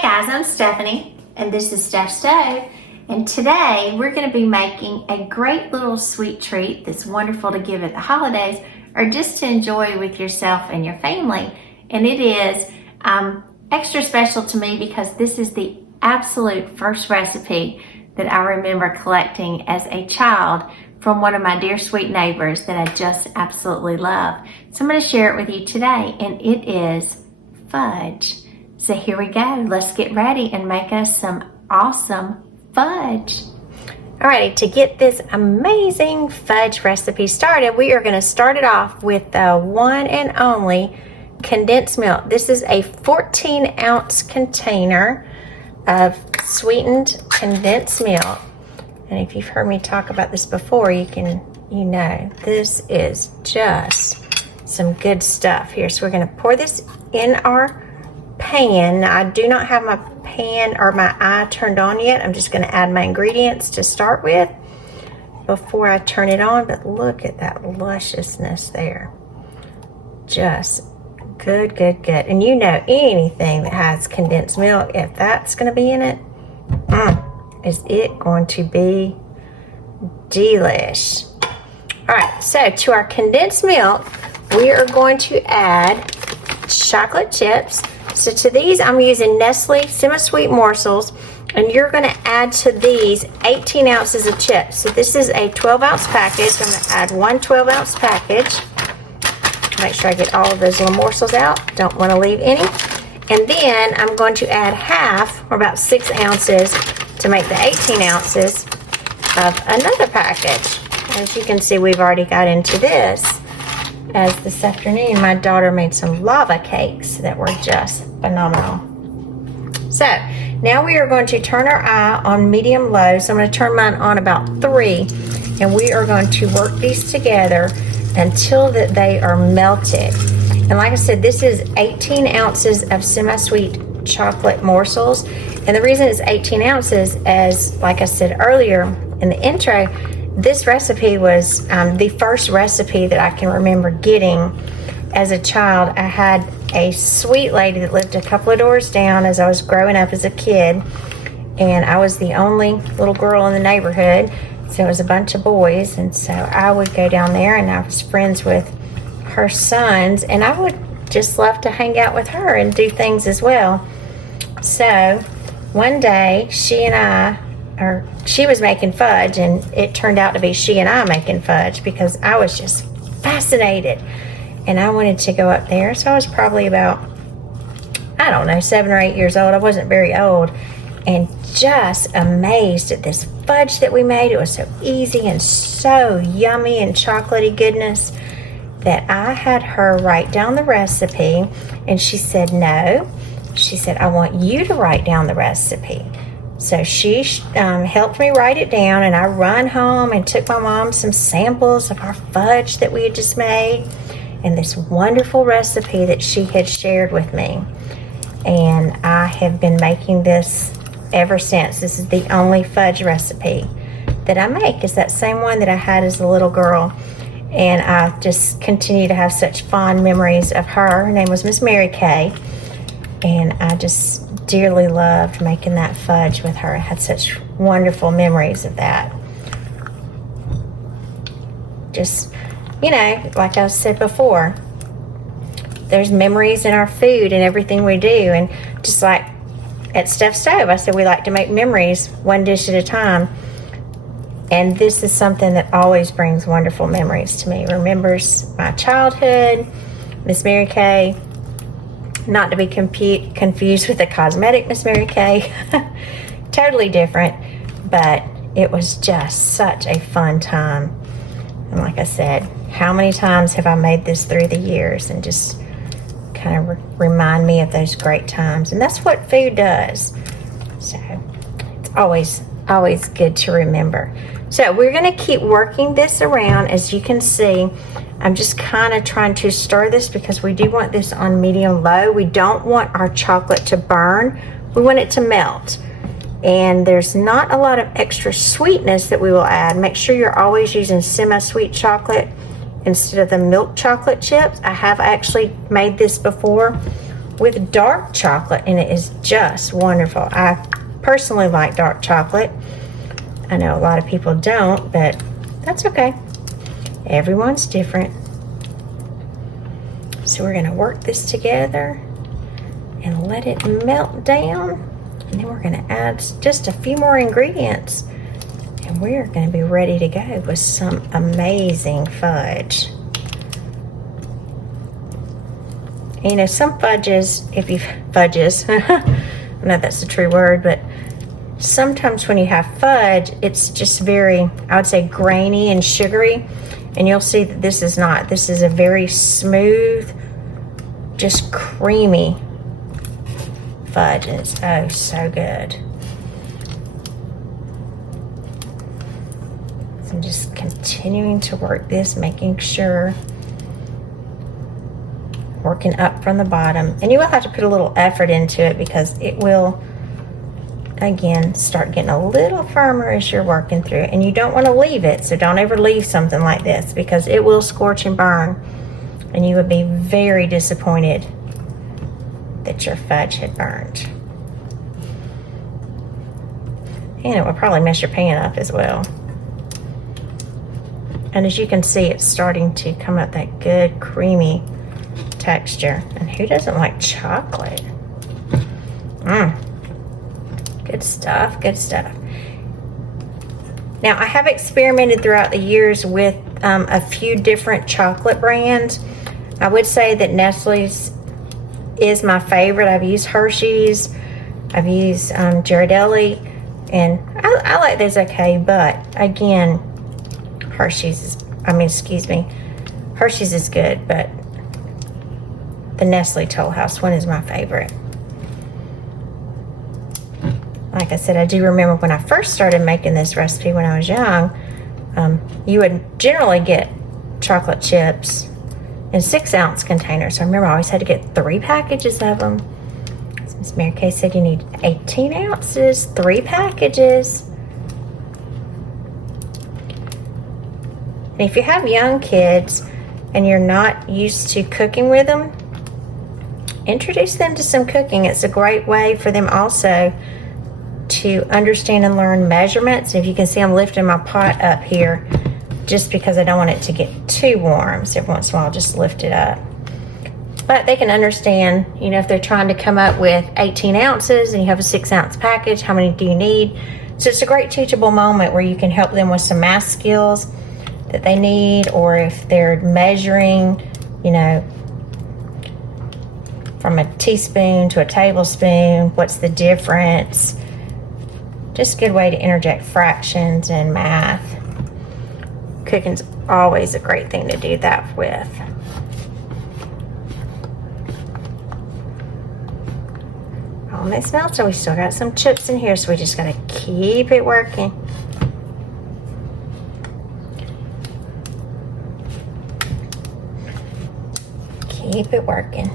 Hey guys, I'm Stephanie and this is Steph Stove, and today we're going to be making a great little sweet treat that's wonderful to give at the holidays or just to enjoy with yourself and your family. And it is extra special to me because this is the absolute first recipe that I remember collecting as a child from one of my dear sweet neighbors that I just absolutely love. So I'm going to share it with you today, and it is fudge. So here we go. Let's get ready and make us some awesome fudge. Alrighty, to get this amazing fudge recipe started, we are going to start it off with the one and only condensed milk. This is a 14-ounce container of sweetened condensed milk. And if you've heard me talk about this before, you know this is just some good stuff here. So we're going to pour this in our pan. Now, I do not have my pan or my eye turned on yet. I'm just going to add my ingredients to start with before I turn it on. But look at that lusciousness there. Just good, good, good. And you know, anything that has condensed milk, if that's going to be in it, is it going to be delish. All right, so to our condensed milk, we are going to add chocolate chips. So to these, I'm using Nestle semi-sweet morsels, and you're going to add to these 18 ounces of chips. So this is a 12-ounce package. I'm going to add one 12-ounce package. Make sure I get all of those little morsels out. Don't want to leave any. And then I'm going to add half, or about 6 ounces, to make the 18 ounces of another package. As you can see, we've already got into this. As this afternoon, my daughter made some lava cakes that were just phenomenal. So now we are going to turn our eye on medium-low. So I'm going to turn mine on about 3, and we are going to work these together until that they are melted. And like I said, this is 18 ounces of semi-sweet chocolate morsels. And the reason it's 18 ounces, as like I said earlier in the intro, this recipe was the first recipe that I can remember getting as a child. I had a sweet lady that lived a couple of doors down as I was growing up as a kid, and I was the only little girl in the neighborhood, so it was a bunch of boys, and so I would go down there and I was friends with her sons, and I would just love to hang out with her and do things as well. So one day she was making fudge, and it turned out to be she and I making fudge because I was just fascinated and I wanted to go up there. So I was probably about, I don't know, 7 or 8 years old. I wasn't very old, and just amazed at this fudge that we made. It was so easy and so yummy and chocolatey goodness that I had her write down the recipe, and she said no. She said, I want you to write down the recipe. So she helped me write it down, and I run home and took my mom some samples of our fudge that we had just made and this wonderful recipe that she had shared with me. And I have been making this ever since. This is the only fudge recipe that I make. It's that same one that I had as a little girl. And I just continue to have such fond memories of her. Her name was Miss Mary Kay. And I just dearly loved making that fudge with her. I had such wonderful memories of that. Just, you know, like I said before, there's memories in our food and everything we do. And just like at Steph Stove, I said we like to make memories one dish at a time. And this is something that always brings wonderful memories to me. Remembers my childhood, Miss Mary Kay. Not to be confused with the cosmetic Miss Mary Kay. Totally different, but it was just such a fun time. And like I said, how many times have I made this through the years and just kind of remind me of those great times. And that's what food does. So it's always good to remember. So we're going to keep working this around. As you can see, I'm just kind of trying to stir this because we do want this on medium-low. We don't want our chocolate to burn. We want it to melt. And there's not a lot of extra sweetness that we will add. Make sure you're always using semi-sweet chocolate instead of the milk chocolate chips. I have actually made this before with dark chocolate, and it is just wonderful. I personally like dark chocolate. I know a lot of people don't, but that's okay. Everyone's different. So we're gonna work this together and let it melt down. And then we're gonna add just a few more ingredients. And we're gonna be ready to go with some amazing fudge. You know, some fudges, fudges, I know that's the true word, but sometimes when you have fudge, it's just very, I would say, grainy and sugary. And you'll see that this is not. This is a very smooth, just creamy fudge. And it's oh so good. So I'm just continuing to work this, making sure, working up from the bottom. And you will have to put a little effort into it because it will, again, start getting a little firmer as you're working through it. And you don't want to leave it, so don't ever leave something like this because it will scorch and burn. And you would be very disappointed that your fudge had burned. And it will probably mess your pan up as well. And as you can see, it's starting to come up that good creamy texture. And who doesn't like chocolate? Good stuff, good stuff. Now, I have experimented throughout the years with a few different chocolate brands. I would say that Nestle's is my favorite. I've used Hershey's, I've used Ghirardelli, and I like those okay, but again, Hershey's is good, but the Nestle Toll House one is my favorite. Like I said, I do remember when I first started making this recipe when I was young, you would generally get chocolate chips in 6-ounce containers. So I remember I always had to get 3 packages of them. So Miss Mary Kay said you need 18 ounces, 3 packages. And if you have young kids and you're not used to cooking with them, introduce them to some cooking. It's a great way for them also to understand and learn measurements. If you can see, I'm lifting my pot up here just because I don't want it to get too warm. So every once in a while, I'll just lift it up. But they can understand, you know, if they're trying to come up with 18 ounces and you have a 6-ounce package, how many do you need? So it's a great teachable moment where you can help them with some math skills that they need, or if they're measuring, you know, from a teaspoon to a tablespoon, what's the difference? Just a good way to interject fractions and math. Cooking's always a great thing to do that with. Almost melted. So we still got some chips in here, so we just gotta keep it working. Keep it working.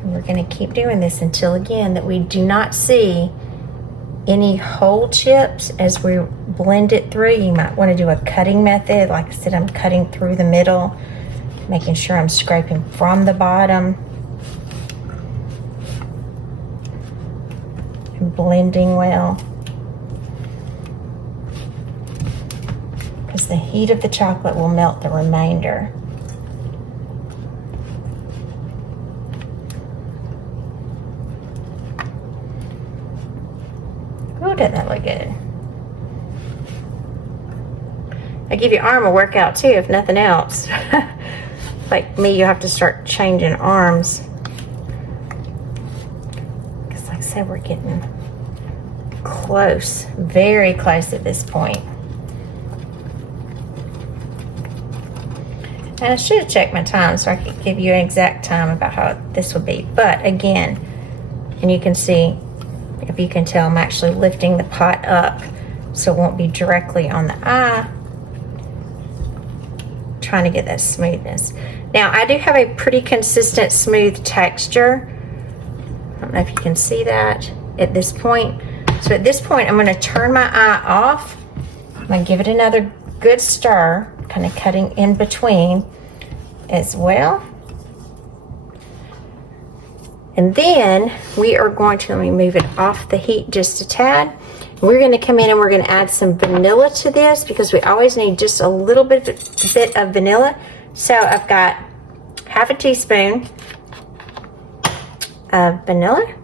And we're going to keep doing this until, again, that we do not see any whole chips as we blend it through. You might want to do a cutting method. Like I said, I'm cutting through the middle, making sure I'm scraping from the bottom and blending well. Because the heat of the chocolate will melt the remainder. Oh, doesn't that look good? I give your arm a workout too, if nothing else. Like me, you have to start changing arms. Because like I said, we're getting close, very close at this point. And I should have checked my time so I could give you an exact time about how this would be. But again, and you can see, if you can tell, I'm actually lifting the pot up so it won't be directly on the eye. Trying to get that smoothness. Now, I do have a pretty consistent smooth texture. I don't know if you can see that at this point. So at this point, I'm going to turn my eye off. I'm going to give it another good stir, kind of cutting in between. as well. And then we are going to, let me move it off the heat just a tad. We're going to come in and we're going to add some vanilla to this because we always need just a little bit of vanilla. So I've got half a teaspoon of vanilla.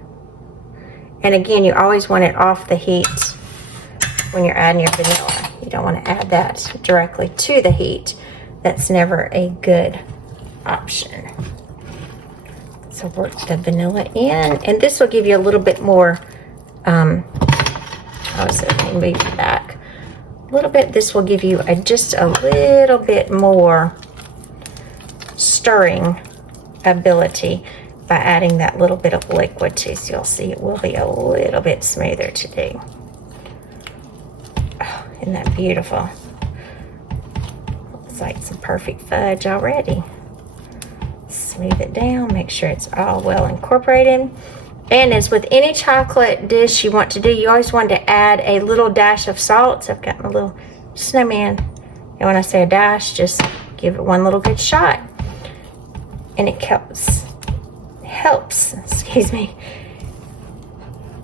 And again, you always want it off the heat when you're adding your vanilla. You don't want to add that directly to the heat. That's never a good option. So work the vanilla in, and this will give you a little bit more, let me move it back a little bit. This will give you just a little bit more stirring ability by adding that little bit of liquid too. So you'll see it will be a little bit smoother to do. Oh, isn't that beautiful? Looks like some perfect fudge already. Smooth it down, make sure it's all well incorporated. And as with any chocolate dish you want to do, you always want to add a little dash of salt. So I've got my little snowman. And when I say a dash, just give it one little good shot. And it helps, excuse me,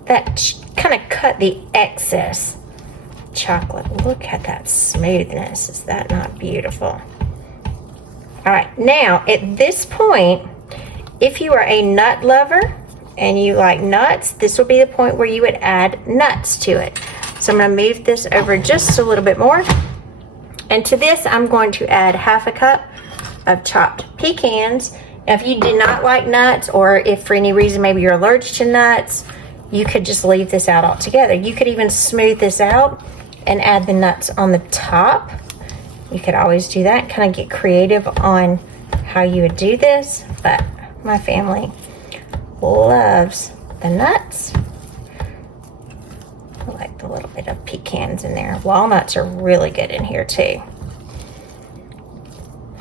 that kind of cut the excess chocolate. Look at that smoothness. Is that not beautiful? All right, now at this point, if you are a nut lover and you like nuts, this will be the point where you would add nuts to it. So I'm going to move this over just a little bit more. And to this, I'm going to add half a cup of chopped pecans. Now, if you do not like nuts, or if for any reason maybe you're allergic to nuts, you could just leave this out altogether. You could even smooth this out and add the nuts on the top. You could always do that, kind of get creative on how you would do this, but my family loves the nuts. I like the little bit of pecans in there. Walnuts are really good in here too.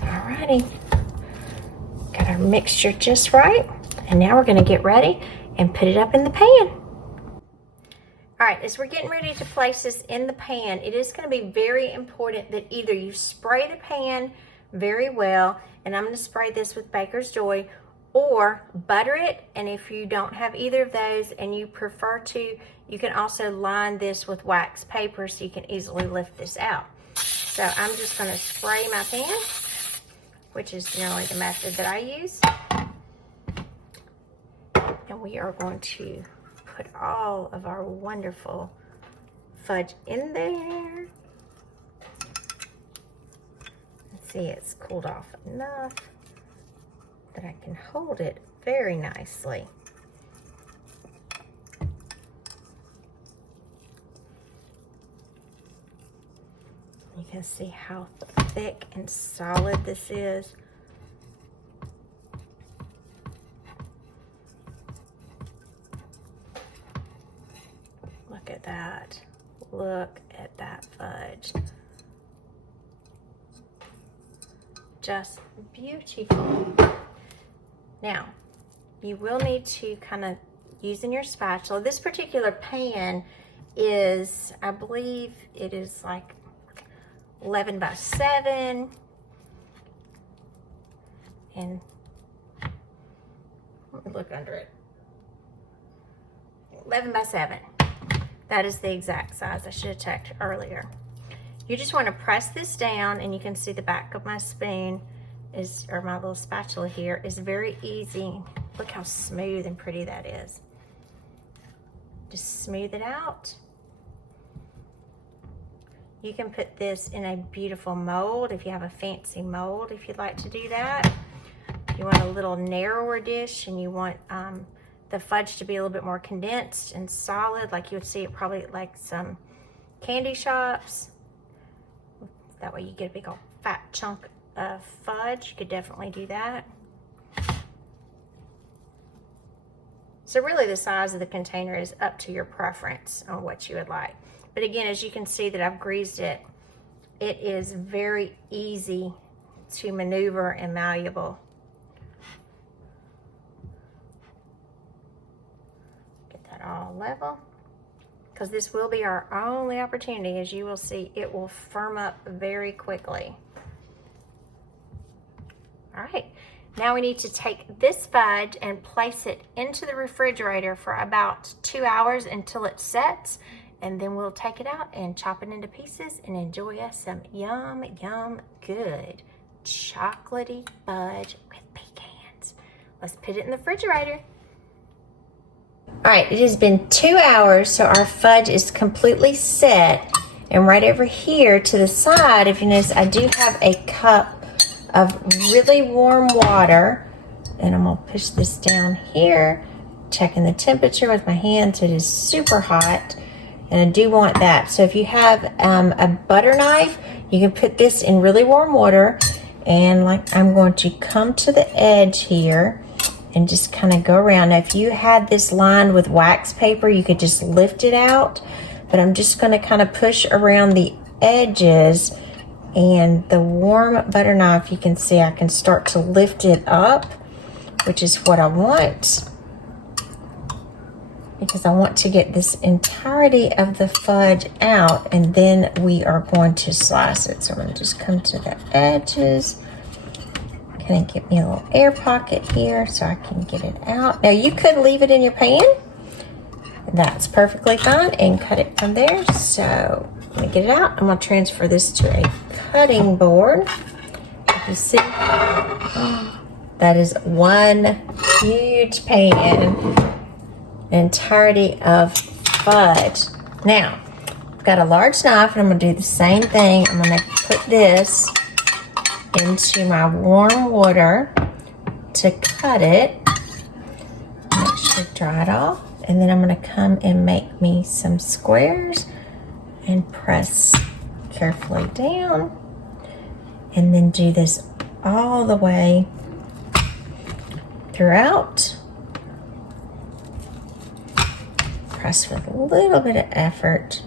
Alrighty, got our mixture just right, and now we're going to get ready and put it up in the pan. All right, as we're getting ready to place this in the pan, it is going to be very important that either you spray the pan very well, and I'm going to spray this with Baker's Joy, or butter it. And if you don't have either of those and you prefer to, you can also line this with wax paper so you can easily lift this out. So I'm just going to spray my pan, which is generally the method that I use. And we are going to put all of our wonderful fudge in there. Let's see, it's cooled off enough that I can hold it very nicely. You can see how thick and solid this is. Look at that. Look at that fudge. Just beautiful. Now, you will need to kind of using your spatula. This particular pan is, I believe it is like 11 by 7. And let me look under it. 11 by 7. That is the exact size. I should have checked earlier. You just want to press this down, and you can see the back of my spoon is, or my little spatula here, is very easy. Look how smooth and pretty that is. Just smooth it out. You can put this in a beautiful mold if you have a fancy mold, if you'd like to do that. If you want a little narrower dish and you want the fudge to be a little bit more condensed and solid, like you would see it probably at like some candy shops. That way you get a big old fat chunk of fudge. You could definitely do that. So really the size of the container is up to your preference on what you would like. But again, as you can see that I've greased it, it is very easy to maneuver and malleable. Get that all level, because this will be our only opportunity. As you will see, it will firm up very quickly. All right, Now we need to take this fudge and place it into the refrigerator for about 2 hours until it sets. And then we'll take it out and chop it into pieces and enjoy us some yum, yum, good chocolatey fudge with pecans. Let's put it in the refrigerator. All right, it has been 2 hours, so our fudge is completely set. And right over here to the side, if you notice, I do have a cup of really warm water. And I'm gonna push this down here, checking the temperature with my hands. It is super hot, and I do want that. So if you have a butter knife, you can put this in really warm water. And like, I'm going to come to the edge here and just kind of go around. Now, if you had this lined with wax paper, you could just lift it out, but I'm just going to kind of push around the edges, and the warm butter knife, you can see I can start to lift it up, which is what I want, because I want to get this entirety of the fudge out, and then we are going to slice it. So I'm going to just come to the edges. Kind of get me a little air pocket here so I can get it out. Now you could leave it in your pan. That's perfectly fine, and cut it from there. So let me get it out. I'm going to transfer this to a cutting board. If you see, that is one huge pan. Entirety of fudge. Now, I've got a large knife, and I'm going to do the same thing. I'm going to put this into my warm water to cut it. It should dry it off. And then I'm going to come and make me some squares and press carefully down. And then do this all the way throughout. Press with a little bit of effort.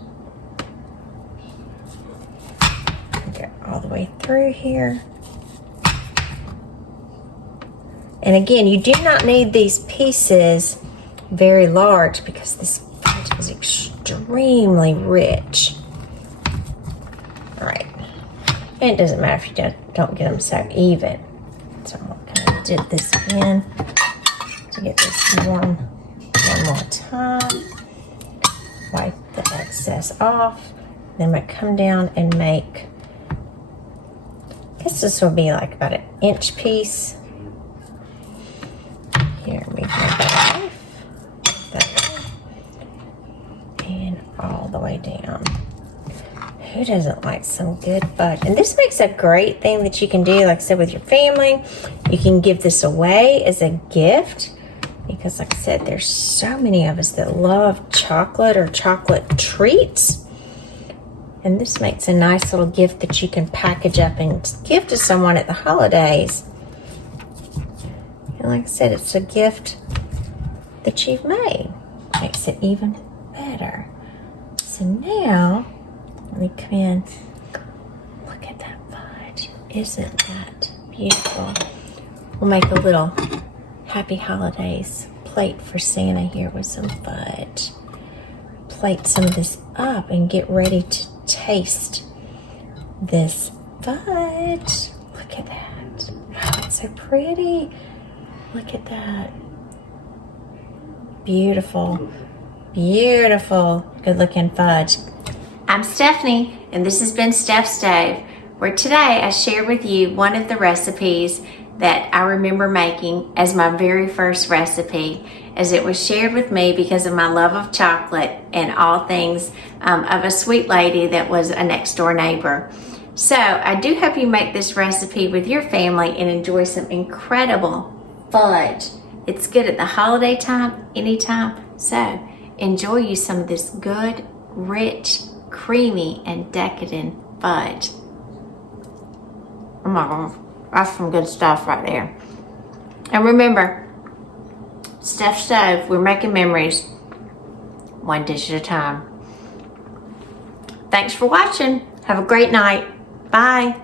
Get all the way through here. And again, you do not need these pieces very large because this fudge is extremely rich. All right. And it doesn't matter if you don't get them so even. So I'm going to dip this in to get this warm one more time. Wipe the excess off. Then I'm going to come down and make, I guess this will be like about an inch piece. Here, we make that off. And all the way down. Who doesn't like some good fudge? And this makes a great thing that you can do, like I said, with your family. You can give this away as a gift. Because like I said, there's so many of us that love chocolate or chocolate treats. And this makes a nice little gift that you can package up and give to someone at the holidays. And like I said, it's a gift that you've made. Makes it even better. So now, let me come in. Look at that fudge. Isn't that beautiful? We'll make a little Happy Holidays plate for Santa here with some fudge. Plate some of this up and get ready to taste this fudge. Look at that. Oh, it's so pretty. Look at that. Beautiful, beautiful, good looking fudge. I'm Stephanie, and this has been Steph's Stove, where today I shared with you one of the recipes that I remember making as my very first recipe, as it was shared with me because of my love of chocolate and all things of a sweet lady that was a next door neighbor. So I do hope you make this recipe with your family and enjoy some incredible fudge. It's good at the holiday time, anytime. So enjoy you some of this good, rich, creamy, and decadent fudge. Oh my God. That's some good stuff right there. And remember, Steph's Stove, we're making memories one dish at a time. Thanks for watching. Have a great night. Bye.